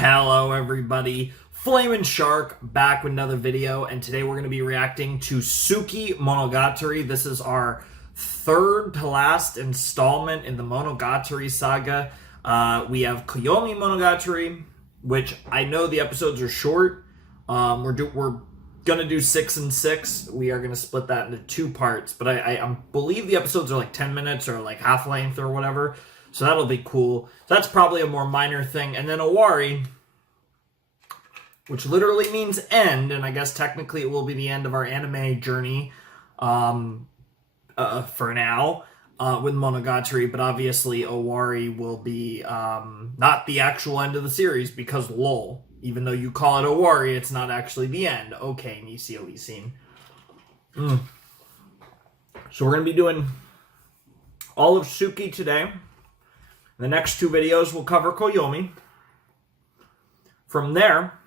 Hello everybody, Flamin' Shark back with another video, and today we're going to be reacting to Tsukimonogatari. This is our third to last installment in the Monogatari saga. We have Koyomi Monogatari, which I know the episodes are short. We're going to do 6 and 6. We are going to split that into 2 parts, but I believe the episodes are like 10 minutes or like half length or whatever. So that'll be cool. So that's probably a more minor thing. And then Owari, which literally means end, and I guess technically it will be the end of our anime journey for now with Monogatari, but obviously Owari will be not the actual end of the series because lol. Even though you call it Owari, it's not actually the end. Okay, Nisio Isin. So we're going to be doing all of Tsuki today. The next 2 videos will cover Koyomi. From there,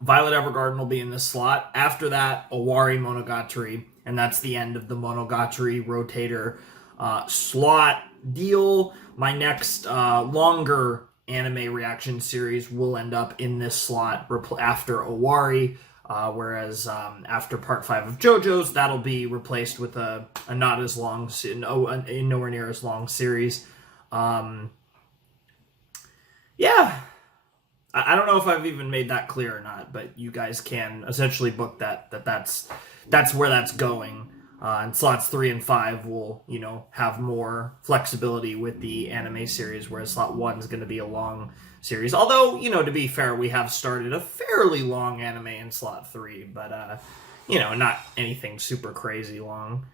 Violet Evergarden will be in this slot. After that, Owari Monogatari, and that's the end of the Monogatari rotator slot deal. My next longer anime reaction series will end up in this slot after Owari, whereas after part 5 of JoJo's, that'll be replaced with a not as long, nowhere near as long series. Yeah, I don't know if I've even made that clear or not, but you guys can essentially book that's where that's going. And slots 3 and 5 will, have more flexibility with the anime series, whereas slot 1 is going to be a long series. Although, to be fair, we have started a fairly long anime in slot 3, but, not anything super crazy long.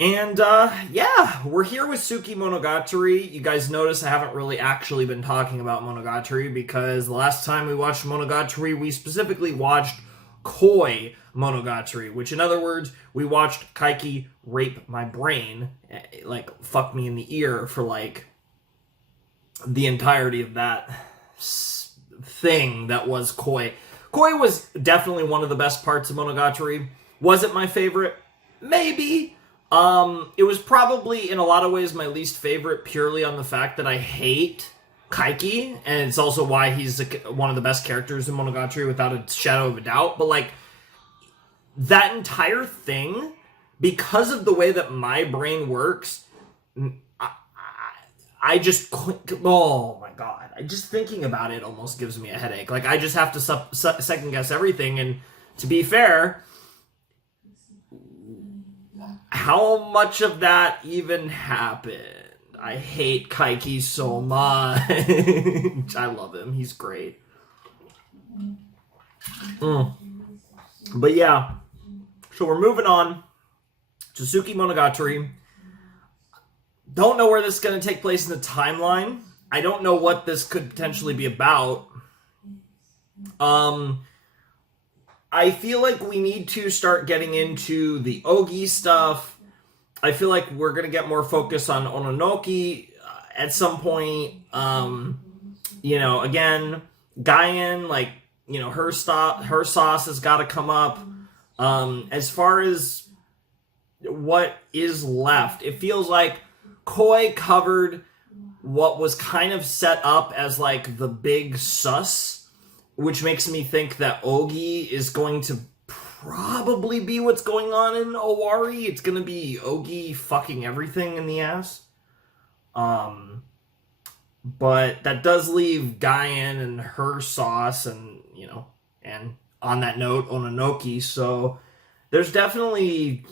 And, yeah, we're here with Tsukimonogatari. You guys notice I haven't really actually been talking about Monogatari because the last time we watched Monogatari, we specifically watched Koi Monogatari, which in other words, we watched Kaiki rape my brain, like, fuck me in the ear for, like, the entirety of that thing that was Koi. Koi was definitely one of the best parts of Monogatari. Was it my favorite? Maybe. It was probably, in a lot of ways, my least favorite purely on the fact that I hate Kaiki, and it's also why he's one of the best characters in Monogatari without a shadow of a doubt, but, like, that entire thing, because of the way that my brain works, I just, oh my god, just thinking about it almost gives me a headache. Like, I just have to second guess everything, and to be fair, how much of that even happened? I hate Kaiki so much. I love him. He's great. But yeah. So we're moving on to Tsukimonogatari. Don't know where this is going to take place in the timeline. I don't know what this could potentially be about. I feel like we need to start getting into the Ogi stuff. I feel like we're going to get more focus on Ononoki at some point. Again, Gaian, like, her sauce has got to come up. As far as what is left, it feels like Koi covered what was kind of set up as, like, the big sus, which makes me think that Ogi is going to probably be what's going on in Owari. It's going to be Ogi fucking everything in the ass. But that does leave Gaian and her sauce and, and on that note, Ononoki. So there's definitely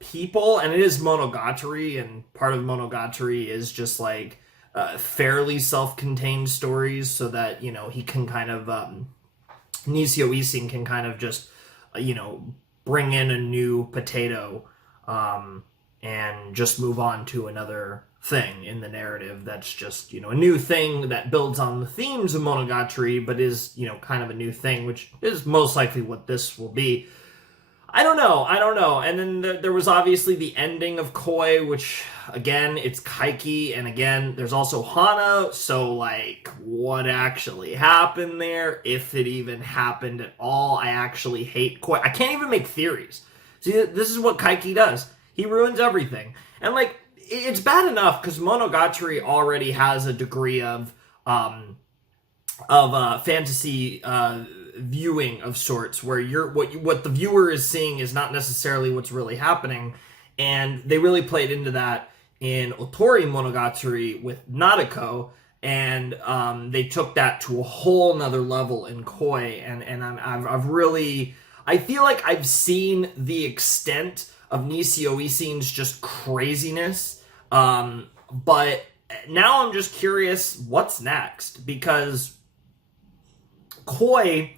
people, and it is Monogatari, and part of Monogatari is just, like, fairly self-contained stories so that, he can kind of, Nisio Isin can kind of just, bring in a new potato, and just move on to another thing in the narrative that's just, a new thing that builds on the themes of Monogatari, but is, kind of a new thing, which is most likely what this will be. I don't know. And then there was obviously the ending of Koi, which, again, it's Kaiki, and again, there's also Hana, so, like, what actually happened there? If it even happened at all. I actually hate Koi. I can't even make theories. See, this is what Kaiki does. He ruins everything. And, like, it's bad enough, because Monogatari already has a degree of fantasy viewing of sorts, where what the viewer is seeing is not necessarily what's really happening, and they really played into that in Otori Monogatari with Nadeko, and they took that to a whole nother level in Koi, and I've really, I feel like I've seen the extent of Nisio Isin's just craziness, but now I'm just curious what's next, because Koi,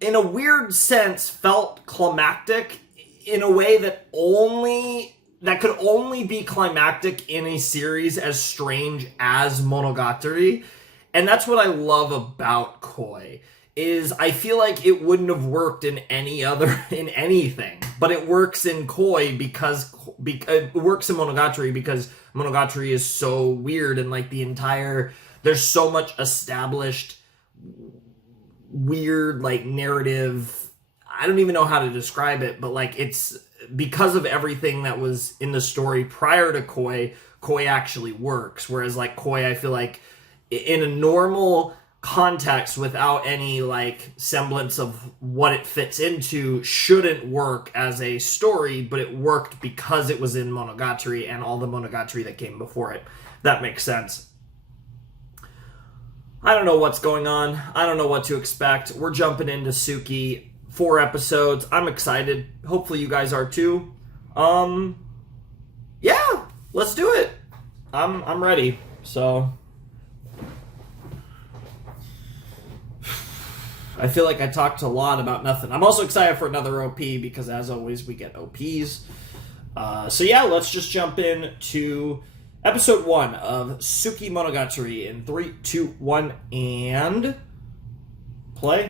in a weird sense, felt climactic in a way that could only be climactic in a series as strange as Monogatari. And that's what I love about Koi, is I feel like it wouldn't have worked in anything, but it works in Koi because it works in Monogatari because Monogatari is so weird, and like there's so much established weird like narrative. I don't even know how to describe it, but like it's because of everything that was in the story prior to Koi actually works. Whereas like Koi, I feel like in a normal context without any like semblance of what it fits into shouldn't work as a story, but it worked because it was in Monogatari and all the Monogatari that came before it. That makes sense. I don't know what's going on. I don't know what to expect. We're jumping into Suki. 4 episodes. I'm excited. Hopefully you guys are too. Yeah, let's do it. I'm ready. So I feel like I talked a lot about nothing. I'm also excited for another OP because as always we get OPs. So yeah, let's just jump in to episode 1 of Tsukimonogatari in 3, 2, 1, and play.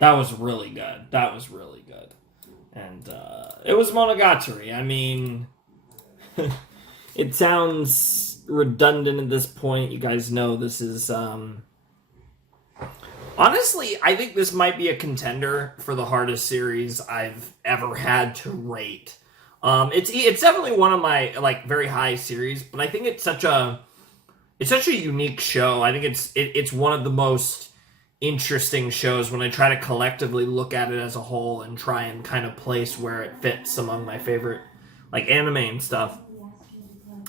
That was really good. That was really good. And it was Monogatari. I mean, it sounds redundant at this point. You guys know this is honestly, I think this might be a contender for the hardest series I've ever had to rate. It's definitely one of my like very high series, but I think it's such a unique show. I think it's one of the most interesting shows when I try to collectively look at it as a whole and try and kind of place where it fits among my favorite like anime and stuff.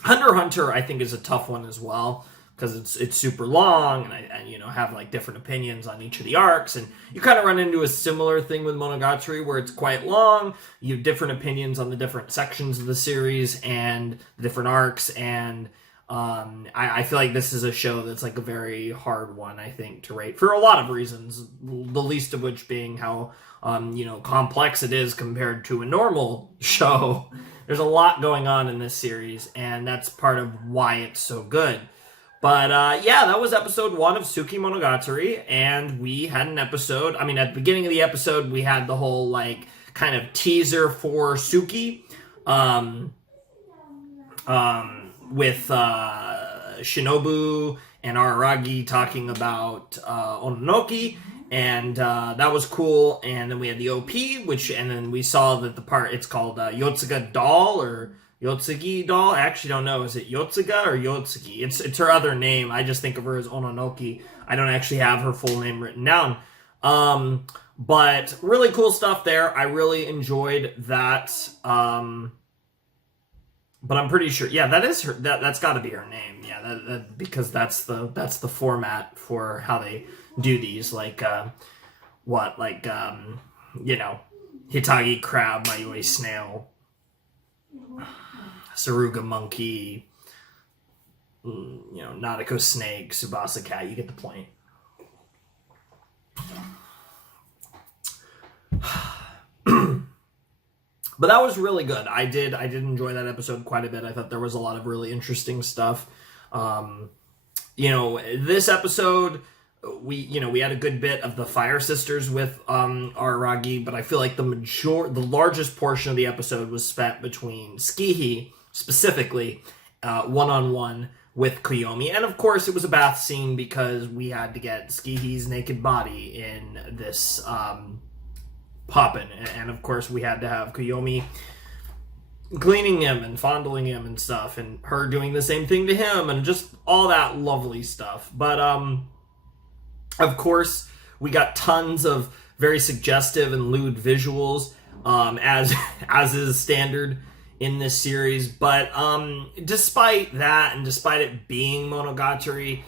Hunter x Hunter I think is a tough one as well because it's super long, and I have like different opinions on each of the arcs, and you kind of run into a similar thing with Monogatari where it's quite long. You have different opinions on the different sections of the series and the different arcs, and I feel like this is a show that's like a very hard one, I think, to rate for a lot of reasons. The least of which being how complex it is compared to a normal show. There's a lot going on in this series, and that's part of why it's so good. But yeah, that was episode 1 of Tsukimonogatari, and we had an episode. I mean, at the beginning of the episode, we had the whole like kind of teaser for Suki. With Shinobu and Araragi talking about Ononoki, and that was cool. And then we had the OP, and then we saw that the part, it's called Yotsuga Doll, or Yotsugi Doll. I actually don't know. Is it Yotsuga or Yotsugi? It's her other name. I just think of her as Ononoki. I don't actually have her full name written down. But really cool stuff there. I really enjoyed that. But I'm pretty sure, yeah, that is her. That's got to be her name, yeah. Because that's the format for how they do these. Like, Hitagi crab, Mayoi snail, Saruga monkey, Nadeko snake, Tsubasa cat. You get the point. But that was really good. I did enjoy that episode quite a bit. I thought there was a lot of really interesting stuff. This episode, we had a good bit of the Fire Sisters with Araragi, but I feel like the largest portion of the episode was spent between Skihi, specifically, one-on-one with Koyomi. And of course, it was a bath scene because we had to get Tsukihi's naked body in this poppin'. And of course, we had to have Koyomi cleaning him and fondling him and stuff, and her doing the same thing to him, and just all that lovely stuff. But of course, we got tons of very suggestive and lewd visuals, as is standard in this series. But despite that, and despite it being Monogatari,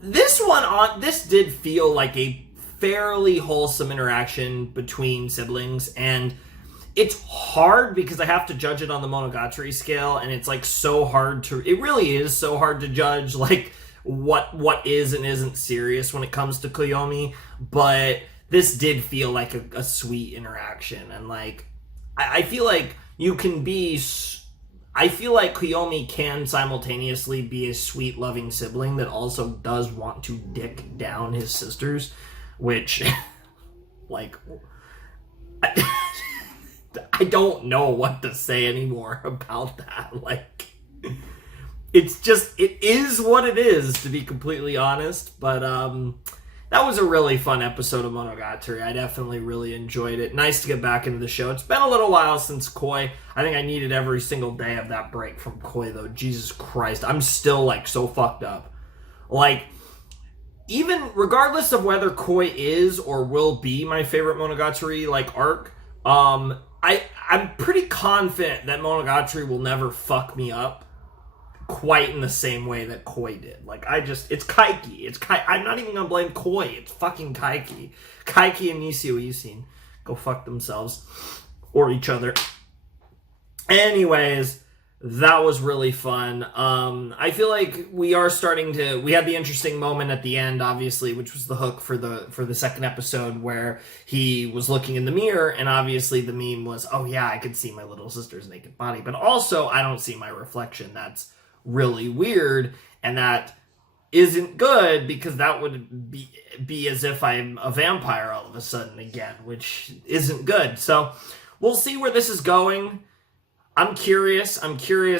this did feel like a fairly wholesome interaction between siblings. And it's hard because I have to judge it on the Monogatari scale, and it's like so hard to, it really is so hard to judge like what is and isn't serious when it comes to Koyomi. But this did feel like a sweet interaction, and like I feel like you can be, I feel like Koyomi can simultaneously be a sweet, loving sibling that also does want to dick down his sisters, which like I don't know what to say anymore about that. Like, it's just, it is what it is, to be completely honest. But that was a really fun episode of Monogatari. I definitely really enjoyed it. Nice to get back into the show. It's been a little while since Koi. I think I needed every single day of that break from Koi, though. Jesus Christ, I'm still like so fucked up. Like, even regardless of whether Koi is or will be my favorite Monogatari like arc, I'm pretty confident that Monogatari will never fuck me up quite in the same way that Koi did. Like, it's Kaiki. I'm not even gonna blame Koi. It's fucking Kaiki. Kaiki and Nisio Yusin go fuck themselves. Or each other. Anyways, that was really fun. I feel like we had the interesting moment at the end, obviously, which was the hook for the second episode, where he was looking in the mirror, and obviously the meme was, oh yeah, I could see my little sister's naked body, but also I don't see my reflection. That's really weird, and that isn't good, because that would be as if I'm a vampire all of a sudden again, which isn't good. So we'll see where this is going. I'm curious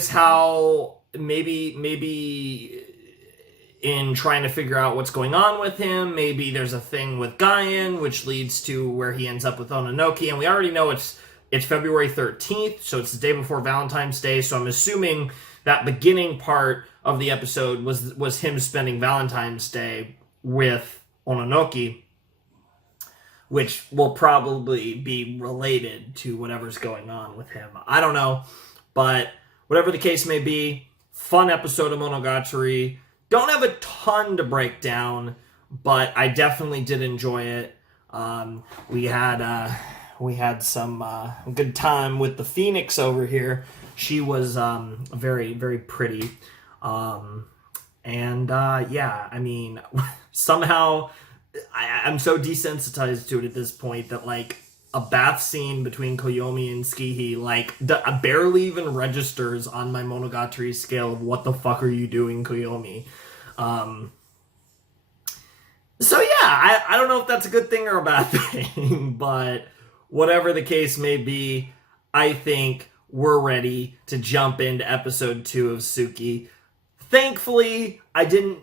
how maybe in trying to figure out what's going on with him, maybe there's a thing with Gaian, which leads to where he ends up with Ononoki, and we already know it's February 13th, so it's the day before Valentine's Day, so I'm assuming that beginning part of the episode was him spending Valentine's Day with Ononoki, which will probably be related to whatever's going on with him. I don't know, but whatever the case may be, fun episode of Monogatari. Don't have a ton to break down, but I definitely did enjoy it. We had some good time with the Phoenix over here. She was very, very pretty. Yeah, I mean, somehow I'm so desensitized to it at this point that, like, a bath scene between Koyomi and Tsukihi, like, barely even registers on my Monogatari scale of what the fuck are you doing, Koyomi? So yeah, I don't know if that's a good thing or a bad thing, but whatever the case may be, I think we're ready to jump into episode 2 of Tsuki. Thankfully, I didn't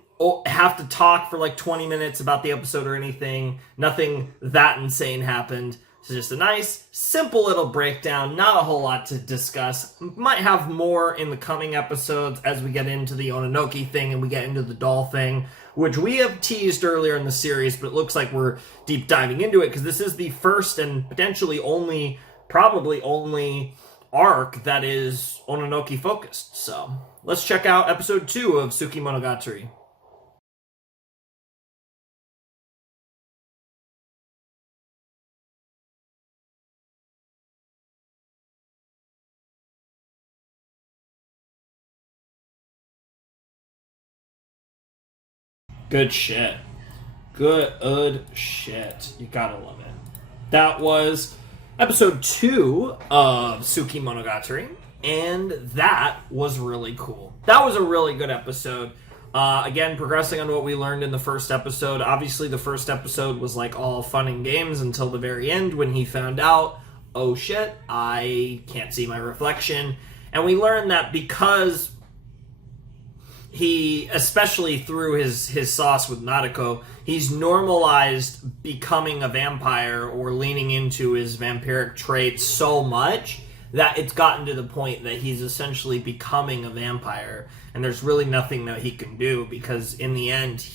have to talk for like 20 minutes about the episode or anything. Nothing that insane happened. So just a nice, simple little breakdown. Not a whole lot to discuss. Might have more in the coming episodes as we get into the Ononoki thing and we get into the doll thing, which we have teased earlier in the series, but it looks like we're deep diving into it because this is the first and potentially probably only arc that is Ononoki focused. So let's check out episode 2 of Tsukimonogatari. Good shit. Good shit. You gotta love it. That was episode 2 of Tsukimonogatari, and that was really cool. That was a really good episode. Again, progressing on what we learned in the first episode. Obviously, the first episode was like all fun and games until the very end when he found out, oh shit, I can't see my reflection. And we learned that because he, especially through his sauce with Nadeko, he's normalized becoming a vampire or leaning into his vampiric traits so much that it's gotten to the point that he's essentially becoming a vampire, and there's really nothing that he can do, because in the end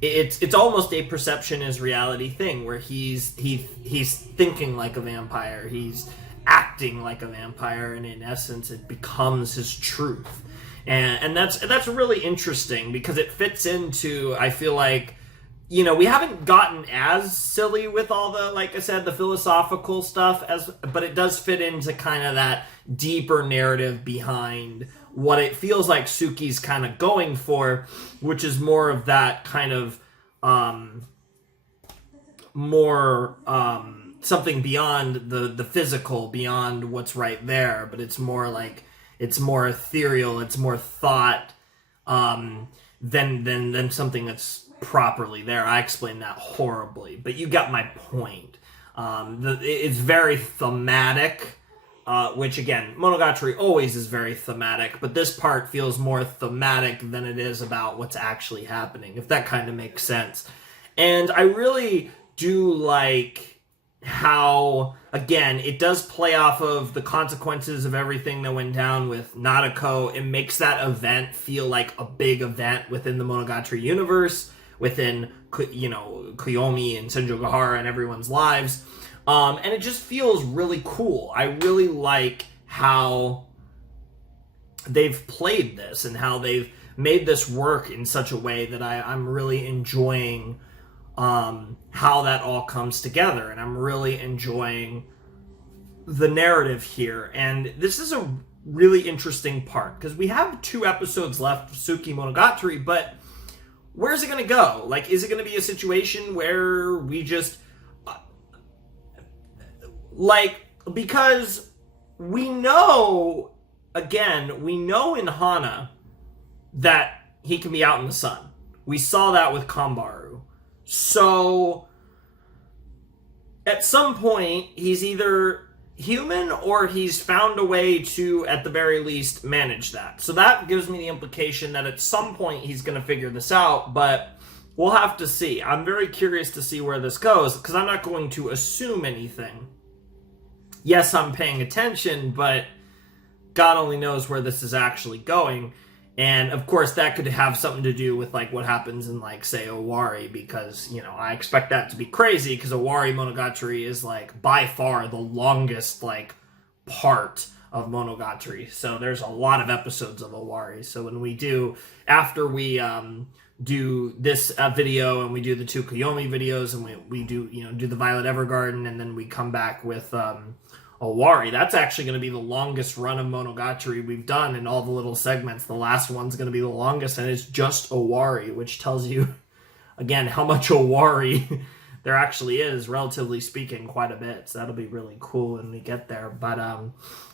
it's almost a perception is reality thing, where he's thinking like a vampire, he's acting like a vampire, and in essence it becomes his truth. And that's really interesting, because it fits into, I feel like, you know, we haven't gotten as silly with all the, like I said, the philosophical stuff, but it does fit into kind of that deeper narrative behind what it feels like Suki's kind of going for, which is more of that kind of something beyond the physical, beyond what's right there, but it's more like, it's more ethereal, it's more thought than something that's properly there. I explained that horribly, but you got my point. It's very thematic, which again, Monogatari always is very thematic, but this part feels more thematic than it is about what's actually happening, if that kind of makes sense. And I really do like how, again, it does play off of the consequences of everything that went down with Nadeko. It makes that event feel like a big event within the Monogatari universe, within, you know, Kiyomi and Senjougahara and everyone's lives. And it just feels really cool. I really like how they've played this and how they've made this work in such a way that I'm really enjoying how that all comes together, and I'm really enjoying the narrative here. And this is a really interesting part, because we have 2 episodes left of Tsukimonogatari, but where's it going to go? Like, is it going to be a situation where we just because we know in Hana that he can be out in the sun. We saw that with Kambaru. So, at some point, he's either human or he's found a way to, at the very least, manage that. So that gives me the implication that at some point he's going to figure this out, but we'll have to see. I'm very curious to see where this goes, because I'm not going to assume anything. Yes, I'm paying attention, but God only knows where this is actually going. And, of course, that could have something to do with, like, what happens in, like, say, Owari, because, you know, I expect that to be crazy, because Owari Monogatari is, like, by far the longest, like, part of Monogatari. So there's a lot of episodes of Owari. So when we do, after we do this video, and we do the 2 Kiyomi videos, and we do, you know, do the Violet Evergarden, and then we come back with Owari, that's actually going to be the longest run of Monogatari we've done in all the little segments. The last one's going to be the longest, and it's just Owari, which tells you, again, how much Owari there actually is, relatively speaking, quite a bit. So that'll be really cool when we get there. But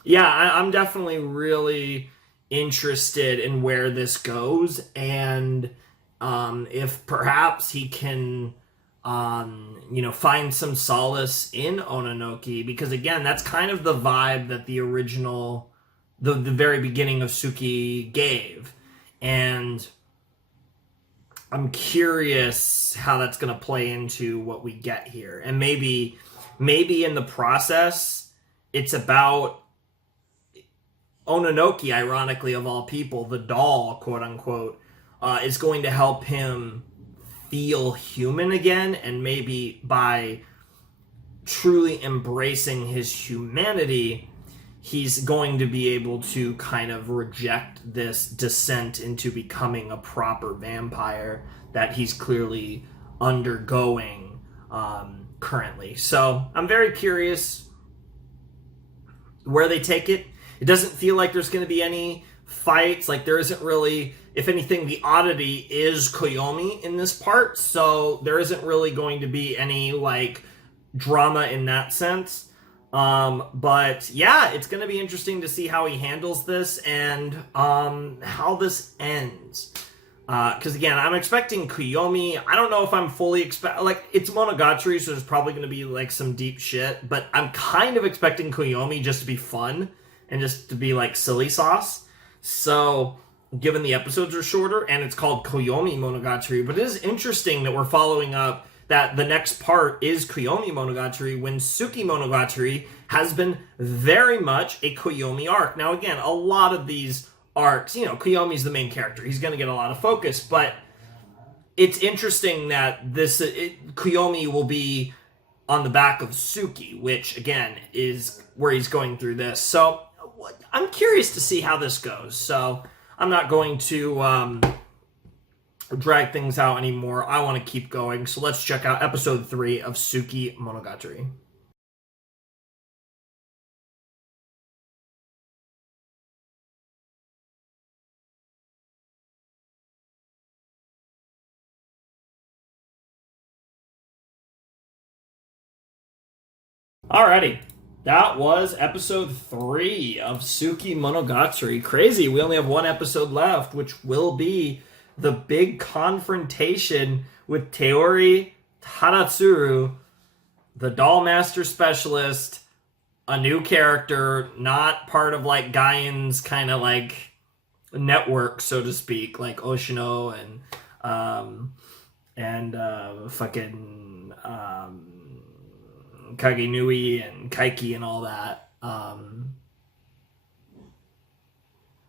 yeah, I'm definitely really interested in where this goes, and if perhaps he can you know, find some solace in Ononoki, because again, that's kind of the vibe that the original, the very beginning of Suki gave, and I'm curious how that's going to play into what we get here. And maybe in the process, it's about Ononoki, ironically, of all people, the doll, quote unquote, is going to help him feel human again, and maybe by truly embracing his humanity, he's going to be able to kind of reject this descent into becoming a proper vampire that he's clearly undergoing currently. So I'm very curious where they take it. It doesn't feel like there's going to be any fights. Like, there isn't really, if anything, the oddity is Kiyomi in this part, so there isn't really going to be any, like, drama in that sense. But yeah, it's going to be interesting to see how he handles this and how this ends. Because again, I'm expecting Kiyomi. I don't know if I'm fully like, it's Monogatari, so there's probably going to be like some deep shit, but I'm kind of expecting Kiyomi just to be fun and just to be like silly sauce. So given the episodes are shorter, and it's called Koyomi Monogatari. But it is interesting that we're following up that the next part is Koyomi Monogatari when Tsukimonogatari has been very much a Koyomi arc. Now, again, a lot of these arcs, Koyomi's the main character. He's going to get a lot of focus, but it's interesting that Koyomi will be on the back of Suki, which, again, is where he's going through this. So I'm curious to see how this goes. So I'm not going to drag things out anymore. I want to keep going. So let's check out episode 3 of Tsukimonogatari. Alrighty. That was episode 3 of Tsukimonogatari. Crazy. We only have one episode left, which will be the big confrontation with Teori Tadatsuru, the doll master specialist, a new character, not part of like Gaian's kind of like network, so to speak, like Oshino and fucking Kagenui and Kaiki and all that.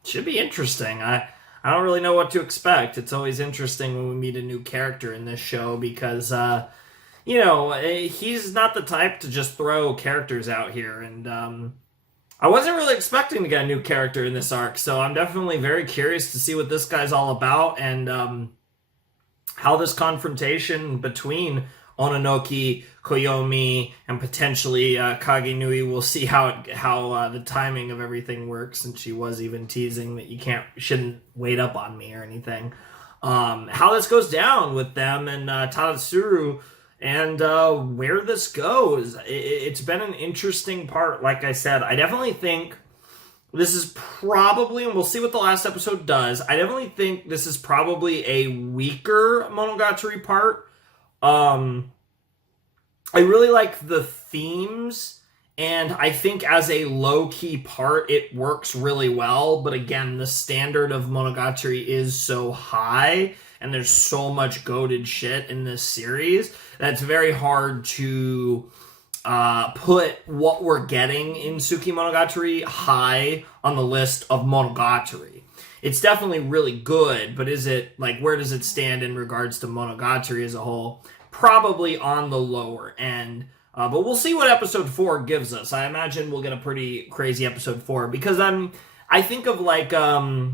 Should be interesting. I don't really know what to expect. It's always interesting when we meet a new character in this show because, he's not the type to just throw characters out here. And I wasn't really expecting to get a new character in this arc, so I'm definitely very curious to see what this guy's all about and how this confrontation between Ononoki, Koyomi, and potentially Kagenui. We'll see how the timing of everything works, and she was even teasing that you shouldn't wait up on me or anything. How this goes down with them and Tadatsuru, and where this goes. It's been an interesting part. Like I said, I definitely think this is probably, and we'll see what the last episode does. I definitely think this is probably a weaker Monogatari part. I really like the themes, and I think as a low-key part, it works really well. But again, the standard of Monogatari is so high, and there's so much goated shit in this series, that it's very hard to put what we're getting in Tsukimonogatari high on the list of Monogatari. It's definitely really good, but is it, like, where does it stand in regards to Monogatari as a whole? Probably on the lower end. But we'll see what episode 4 gives us. I imagine we'll get a pretty crazy episode 4 because I think of like oh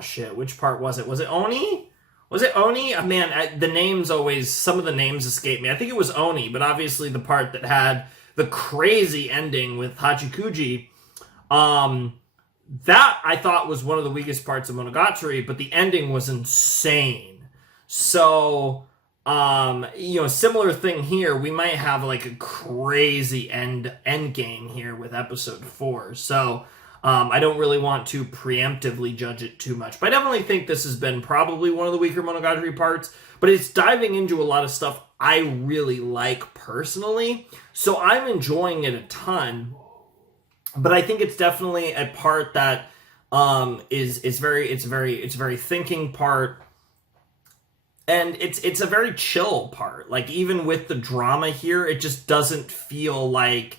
shit, which part was it? Was it Oni? Was it Oni? Man, the names always, some of the names escape me. I think it was Oni, but obviously the part that had the crazy ending with Hachikuji, that I thought was one of the weakest parts of Monogatari, but the ending was insane. So similar thing here. We might have like a crazy end game here with episode 4. So I don't really want to preemptively judge it too much. But I definitely think this has been probably one of the weaker Monogatari parts. But it's diving into a lot of stuff I really like personally. So I'm enjoying it a ton. But I think it's definitely a part that is very thinking part. And it's a very chill part. Like, even with the drama here, it just doesn't feel like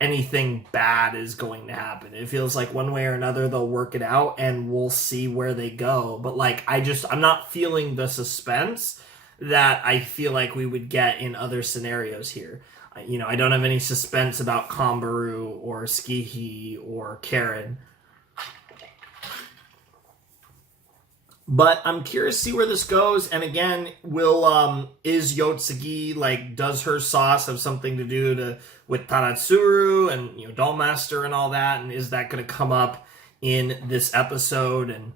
anything bad is going to happen. It feels like one way or another they'll work it out and we'll see where they go. But like, I'm not feeling the suspense that I feel like we would get in other scenarios here. I don't have any suspense about Kombaru or Skihi or Karen. But I'm curious to see where this goes. And again, is Yotsugi, like, does her sauce have something to do with Tadatsuru and, Dollmaster and all that? And is that going to come up in this episode? And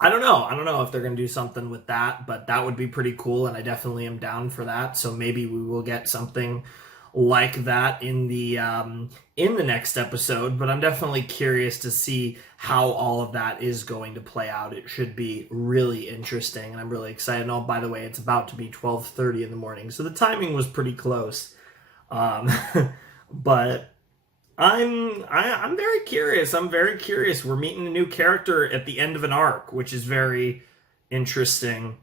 I don't know. I don't know if they're going to do something with that, but that would be pretty cool. And I definitely am down for that. So maybe we will get something like that in the next episode, but I'm definitely curious to see how all of that is going to play out. It should be really interesting, and I'm really excited. Oh, by the way, it's about to be 12:30 in the morning, so the timing was pretty close. But I'm very curious. I'm very curious. We're meeting a new character at the end of an arc, which is very interesting.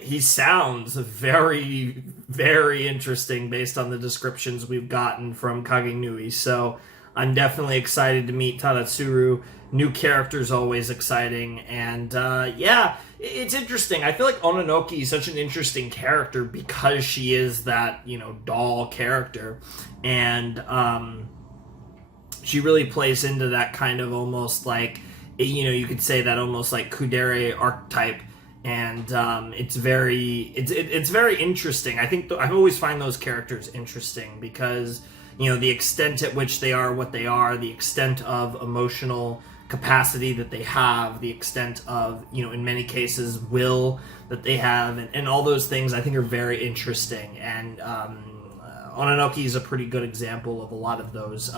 He sounds very, very interesting based on the descriptions we've gotten from Kagenui. So I'm definitely excited to meet Tadatsuru. New characters always exciting, and yeah, it's interesting. I feel like Ononoki is such an interesting character because she is that doll character, and she really plays into that kind of almost like you could say that almost like Kudere archetype. And it's very interesting. I think I always find those characters interesting because the extent at which they are what they are, the extent of emotional capacity that they have, the extent of in many cases will that they have, and all those things I think are very interesting. And Ononoki is a pretty good example of a lot of those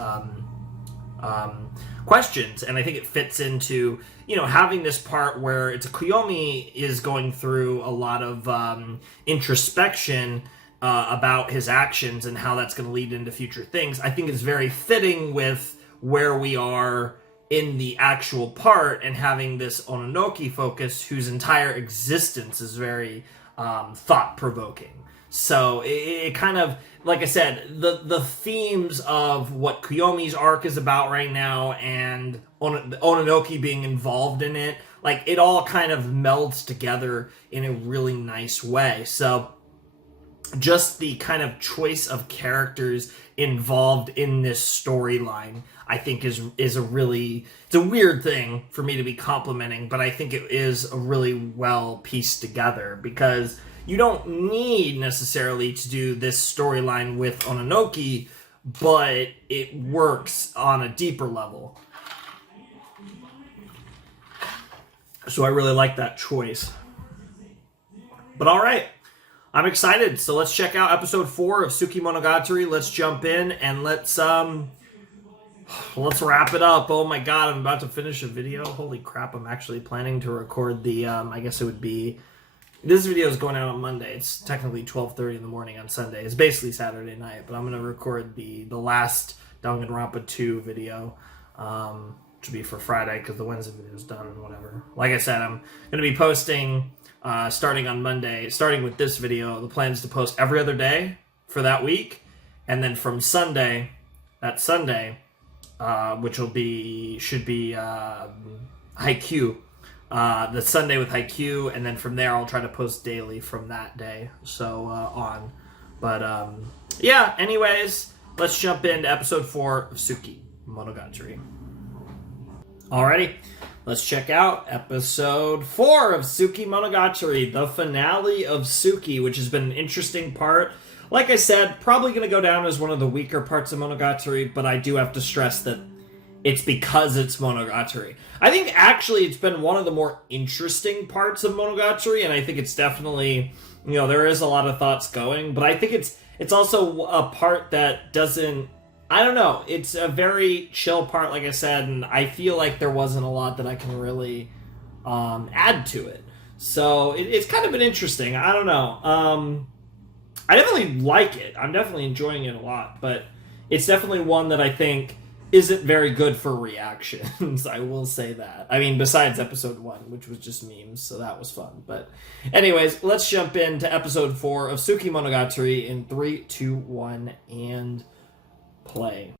questions, and I think it fits into having this part where it's Kuyomi is going through a lot of introspection about his actions and how that's going to lead into future things. I think it's very fitting with where we are in the actual part, and having this Ononoki focus whose entire existence is very thought-provoking. So it kind of, like I said, the themes of what Kuyomi's arc is about right now and Ononoki being involved in it, like it all kind of melds together in a really nice way. So just the kind of choice of characters involved in this storyline, I think is a really, it's a weird thing for me to be complimenting, but I think it is a really well pieced together, because you don't need necessarily to do this storyline with Ononoki, but it works on a deeper level. So I really like that choice. But all right, I'm excited. So let's check out episode 4 of Tsukimonogatari. Let's jump in and let's wrap it up. Oh my god, I'm about to finish a video. Holy crap, I'm actually planning to record the I guess it would be, this video is going out on Monday. It's technically 12:30 in the morning on Sunday. It's basically Saturday night, but I'm going to record the last Danganronpa 2 video, which will be for Friday because the Wednesday video is done and whatever. Like I said, I'm going to be posting, starting on Monday, starting with this video. The plan is to post every other day for that week, and then from Sunday, that Sunday, which should be Haikyuu, the Sunday with Haikyuu, and then from there I'll try to post daily from that day, so on. But yeah, anyways, let's jump into episode 4 of Tsukimonogatari. Alrighty, let's check out episode 4 of Tsukimonogatari, the finale of Tsuki, which has been an interesting part. Like I said, probably going to go down as one of the weaker parts of Monogatari, but I do have to stress that it's because it's Monogatari. I think actually it's been one of the more interesting parts of Monogatari, and I think it's definitely, there is a lot of thoughts going, but I think it's also a part that doesn't, I don't know, it's a very chill part, like I said, and I feel like there wasn't a lot that I can really add to it. So it's kind of been interesting. I don't know. I definitely like it. I'm definitely enjoying it a lot, but it's definitely one that I think isn't very good for reactions. I will say that. I mean, besides episode 1, which was just memes, so that was fun. But anyways, let's jump into episode 4 of Tsukimonogatari in 3, 2, 1, and play.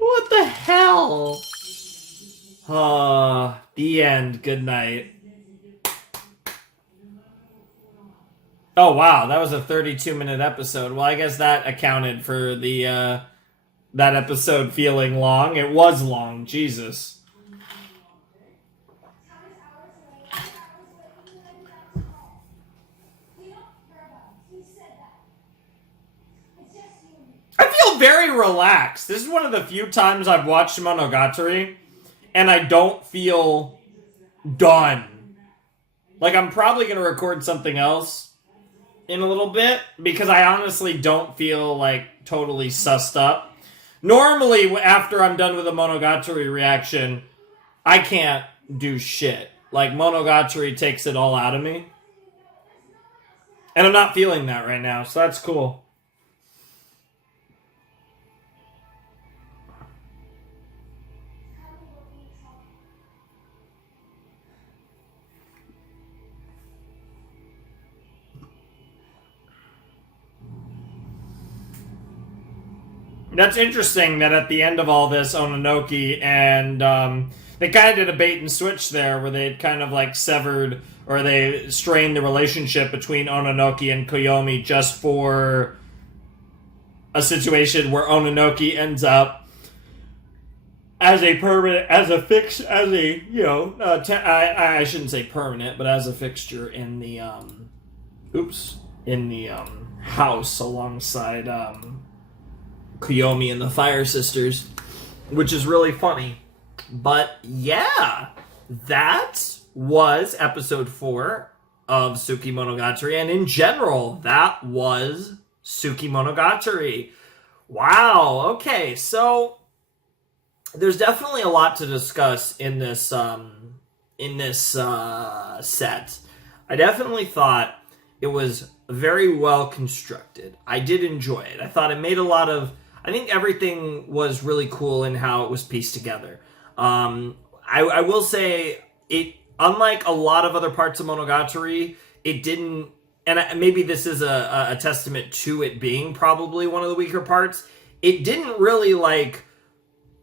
What the hell? The end. Good night. Oh, wow. That was a 32-minute episode. Well, I guess that accounted for the, that episode feeling long. It was long. Jesus. I feel very relaxed. This is one of the few times I've watched Monogatari, and I don't feel done. Like, I'm probably going to record something else in a little bit, because I honestly don't feel, like, totally sussed up. Normally, after I'm done with a Monogatari reaction, I can't do shit. Like, Monogatari takes it all out of me. And I'm not feeling that right now, so that's cool. That's interesting that at the end of all this, Ononoki and they kind of did a bait and switch there, where they had kind of like severed or they strained the relationship between Ononoki and Koyomi just for a situation where Ononoki ends up as a permanent, as a fix, as a I shouldn't say permanent, but as a fixture in the house alongside Koyomi and the Fire Sisters, which is really funny. But yeah, that was episode 4 of Tsukimonogatari, and in general, that was Tsukimonogatari. Wow, okay, so there's definitely a lot to discuss in this set. I definitely thought it was very well constructed. I did enjoy it. I thought it made a lot of... I think everything was really cool in how it was pieced together. I will say, it, unlike a lot of other parts of Monogatari, it didn't... And maybe this is a testament to it being probably one of the weaker parts. It didn't really, like,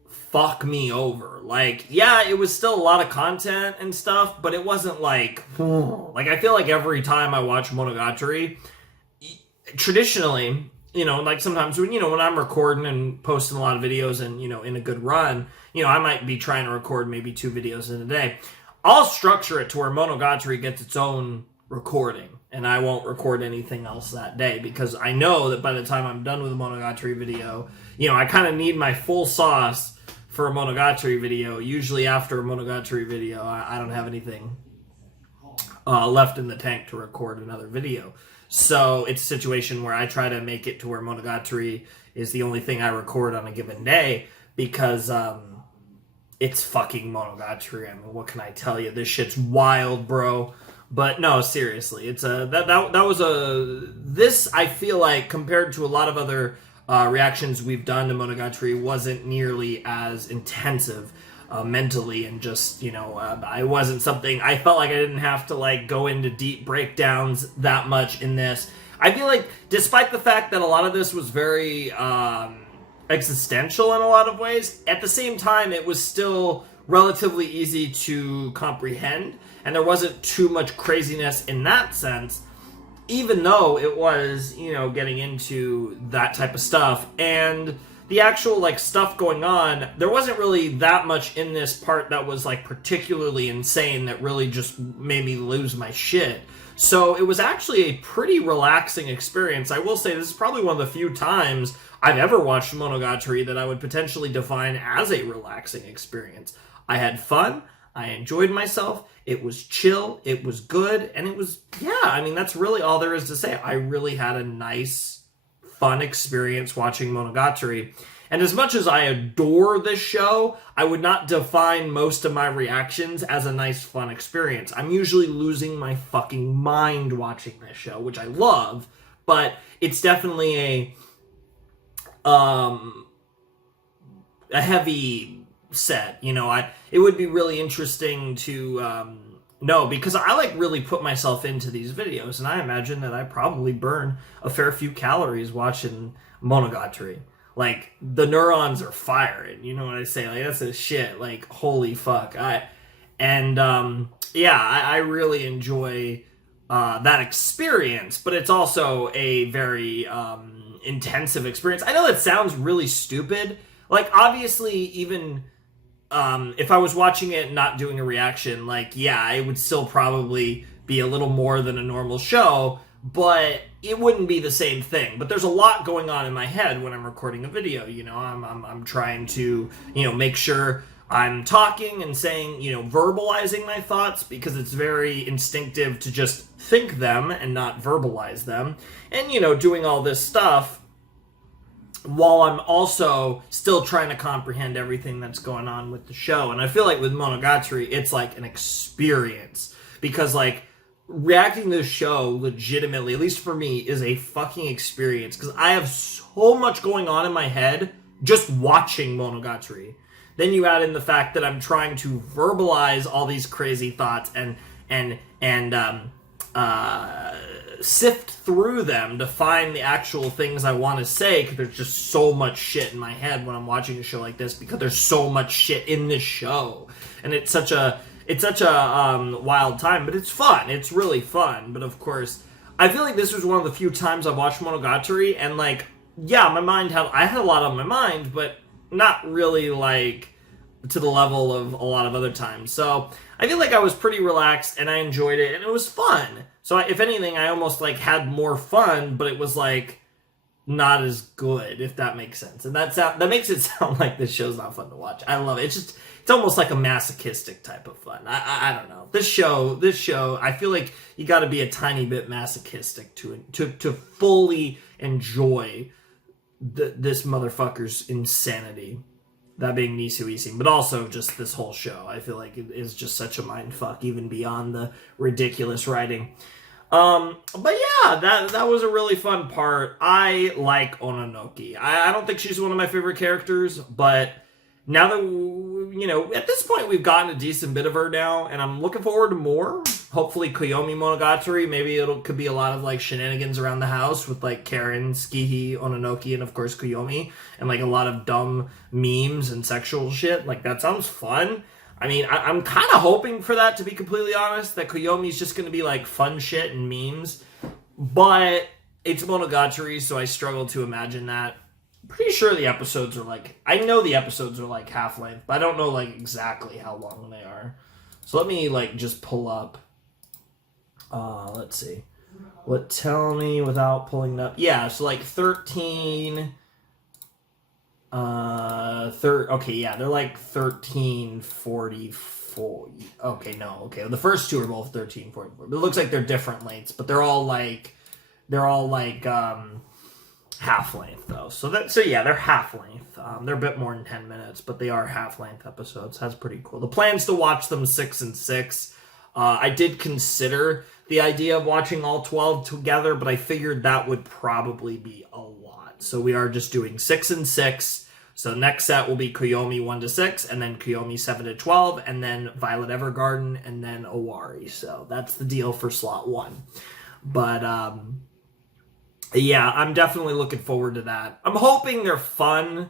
fuck me over. Like, yeah, it was still a lot of content and stuff, but it wasn't like... Like, I feel like every time I watch Monogatari, traditionally... like sometimes when I'm recording and posting a lot of videos and, in a good run, I might be trying to record maybe 2 videos in a day. I'll structure it to where Monogatari gets its own recording and I won't record anything else that day because I know that by the time I'm done with a Monogatari video, I kind of need my full sauce for a Monogatari video. Usually after a Monogatari video, I don't have anything left in the tank to record another video. So it's a situation where I try to make it to where Monogatari is the only thing I record on a given day because it's fucking Monogatari. I mean, what can I tell you? This shit's wild, bro. But no, seriously, it's this I feel like compared to a lot of other reactions we've done to Monogatari wasn't nearly as intensive. Mentally and just, I wasn't something, I felt like I didn't have to, like, go into deep breakdowns that much in this. I feel like, despite the fact that a lot of this was very existential in a lot of ways, at the same time, it was still relatively easy to comprehend, and there wasn't too much craziness in that sense, even though it was, getting into that type of stuff, and... the actual, like, stuff going on, there wasn't really that much in this part that was, like, particularly insane that really just made me lose my shit. So it was actually a pretty relaxing experience. I will say this is probably one of the few times I've ever watched Monogatari that I would potentially define as a relaxing experience. I had fun. I enjoyed myself. It was chill. It was good. And it was, that's really all there is to say. I really had a nice... fun experience watching Monogatari. And as much as I adore this show, I would not define most of my reactions as a nice, fun experience. I'm usually losing my fucking mind watching this show, which I love, but it's definitely a heavy set. It would be really interesting to know, because I really put myself into these videos, and I imagine that I probably burn a fair few calories watching Monogatari. Like, the neurons are firing, you know what I say? Like, that's a shit, like, holy fuck. I really enjoy that experience, but it's also a very intensive experience. I know that sounds really stupid. Like, obviously, even... if I was watching it and not doing a reaction, it would still probably be a little more than a normal show, but it wouldn't be the same thing. But there's a lot going on in my head when I'm recording a video, I'm trying to, make sure I'm talking and saying, verbalizing my thoughts, because it's very instinctive to just think them and not verbalize them. And, doing all this stuff while I'm also still trying to comprehend everything that's going on with the show. And I feel like with Monogatari, it's like an experience. Because, like, reacting to the show legitimately, at least for me, is a fucking experience. Because I have so much going on in my head just watching Monogatari. Then you add in the fact that I'm trying to verbalize all these crazy thoughts and sift through them to find the actual things I want to say, because there's just so much shit in my head when I'm watching a show like this, because there's so much shit in this show, and it's such a wild time, but it's fun. It's really fun. But of course, I feel like this was one of the few times I've watched Monogatari, and like, yeah, I had a lot on my mind, but not really like to the level of a lot of other times. So I feel like I was pretty relaxed and I enjoyed it and it was fun. So if anything, I almost like had more fun, but it was like not as good, if that makes sense. And that makes it sound like this show's not fun to watch. I love it. It's almost like a masochistic type of fun. I don't know. This show, I feel like you got to be a tiny bit masochistic to fully enjoy this motherfucker's insanity. That being Nisu, but also just this whole show. I feel like it is just such a mind fuck, even beyond the ridiculous writing. But yeah, that was a really fun part. I like Ononoki. I don't think she's one of my favorite characters, but now that, you know, at this point we've gotten a decent bit of her now, and I'm looking forward to more. Hopefully Koyomi Monogatari, maybe could be a lot of like shenanigans around the house with like Karen, Skihi, Ononoki, and of course Koyomi, and like a lot of dumb memes and sexual shit. Like, that sounds fun. I mean, I'm kind of hoping for that, to be completely honest, that Koyomi's just going to be like fun shit and memes, but it's Monogatari, so I struggle to imagine that. Pretty sure the episodes are like, I know the episodes are like half length, but I don't know like exactly how long they are. So let me like just pull up. Let's see. Tell me without pulling up. Yeah, so like 13. Okay, yeah, they're like 13:44. Okay, no, okay. The first two are both 13:44. But it looks like they're different lengths, but they're all like half length though. So yeah, they're half length. They're a bit more than 10 minutes, but they are half length episodes. That's pretty cool. The plan's to watch them 6 and 6. I did consider the idea of watching all 12 together, but I figured that would probably be a lot. So we are just doing 6 and 6. So next set will be Koyomi 1 to 6, and then Koyomi 7 to 12, and then Violet Evergarden, and then Owari. So that's the deal for slot 1. But yeah, I'm definitely looking forward to that. I'm hoping they're fun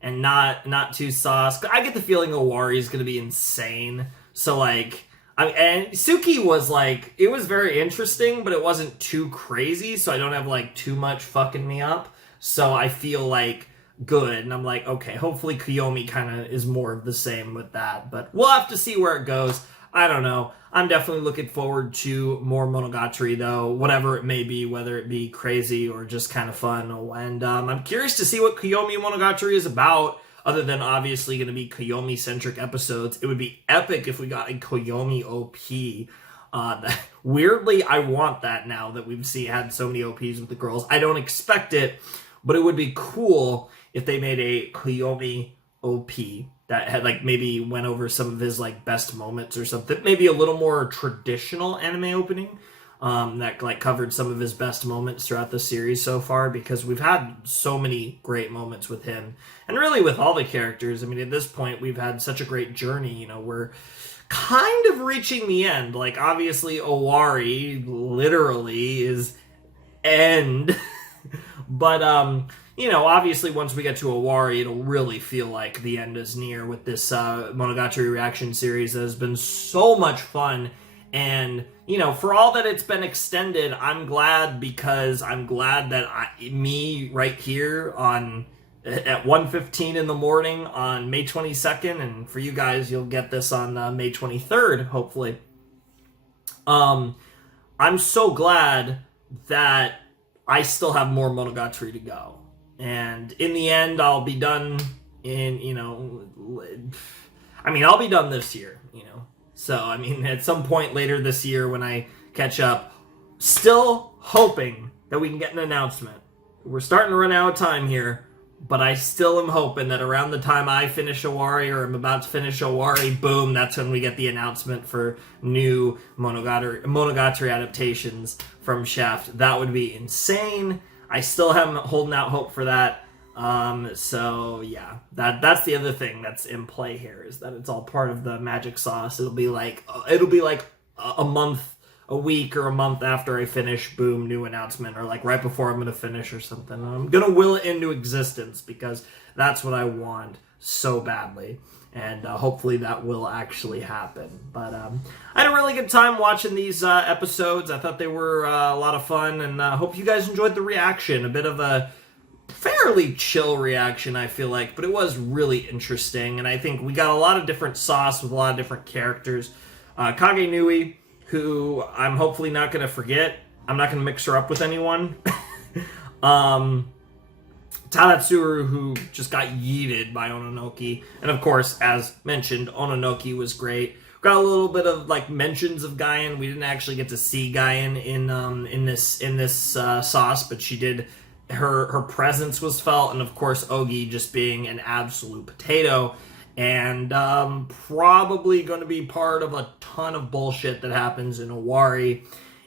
and not too sauce. I get the feeling Owari is going to be insane. So like, and Suki was like, it was very interesting, but it wasn't too crazy, so I don't have like too much fucking me up. So I feel like good, and I'm like, okay, hopefully Koyomi kind of is more of the same with that, but we'll have to see where it goes. I don't know. I'm definitely looking forward to more Monogatari, though, whatever it may be, whether it be crazy or just kind of fun. And I'm curious to see what Koyomi Monogatari is about, other than obviously going to be Koyomi-centric episodes. It would be epic if we got a Koyomi OP. Weirdly, I want that now that we've had so many OPs with the girls. I don't expect it, but it would be cool if they made a Koyomi OP that had like maybe went over some of his like best moments or something. Maybe a little more traditional anime opening that like covered some of his best moments throughout the series so far, because we've had so many great moments with him, and really with all the characters. I mean, at this point we've had such a great journey. You know, we're kind of reaching the end. Like, obviously Owari literally is end. But you know, obviously once we get to Owari, it'll really feel like the end is near with this Monogatari reaction series that has been so much fun. And, you know, for all that it's been extended, I'm glad, because I'm glad that me right here at 1:15 in the morning on May 22nd, and for you guys, you'll get this on May 23rd, hopefully. I'm so glad that I still have more Monogatari to go. And in the end, I'll be done I'll be done this year, you know. So, I mean, at some point later this year when I catch up, still hoping that we can get an announcement. We're starting to run out of time here, But I still am hoping that around the time I finish Owari, or I'm about to finish Owari, boom, that's when we get the announcement for new Monogatari adaptations from Shaft. That would be insane. I still am holding out hope for that. So yeah, that's the other thing that's in play here, is that it's all part of the magic sauce. It'll be like a month, a week, or a month after I finish, boom, new announcement, or like right before I'm going to finish or something. I'm going to will it into existence because that's what I want so badly. And hopefully that will actually happen. But I had a really good time watching these episodes. I thought they were a lot of fun, and hope you guys enjoyed the reaction. A bit of a fairly chill reaction, I feel like, but it was really interesting. And I think we got a lot of different sauce with a lot of different characters. Kage Nui, who I'm hopefully not going to forget. I'm not going to mix her up with anyone. Tadatsuru, who just got yeeted by Ononoki. And of course, as mentioned, Ononoki was great. Got a little bit of like mentions of Gaian. We didn't actually get to see Gaian in this sauce, but she did. Her presence was felt, and of course, Ogi just being an absolute potato. And probably going to be part of a ton of bullshit that happens in Owari.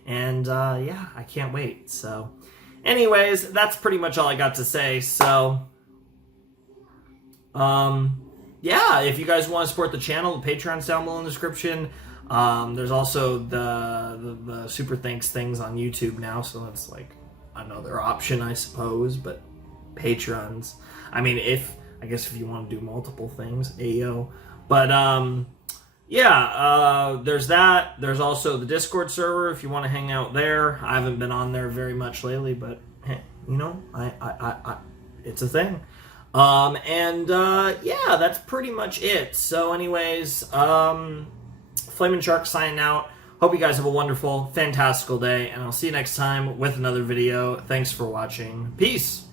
And yeah, I can't wait. So anyways, that's pretty much all I got to say. So yeah, if you guys want to support the channel, the Patreon's down below in the description. There's also the super thanks things on YouTube now, so that's like another option, I suppose. But Patrons, I mean, I guess if you want to do multiple things, ayo. But yeah, there's that. There's also the Discord server if you want to hang out there. I haven't been on there very much lately, but hey, you know, I it's a thing. Yeah, that's pretty much it. So anyways, Flamin' Shark signing out. Hope you guys have a wonderful, fantastical day, and I'll see you next time with another video. Thanks for watching. Peace!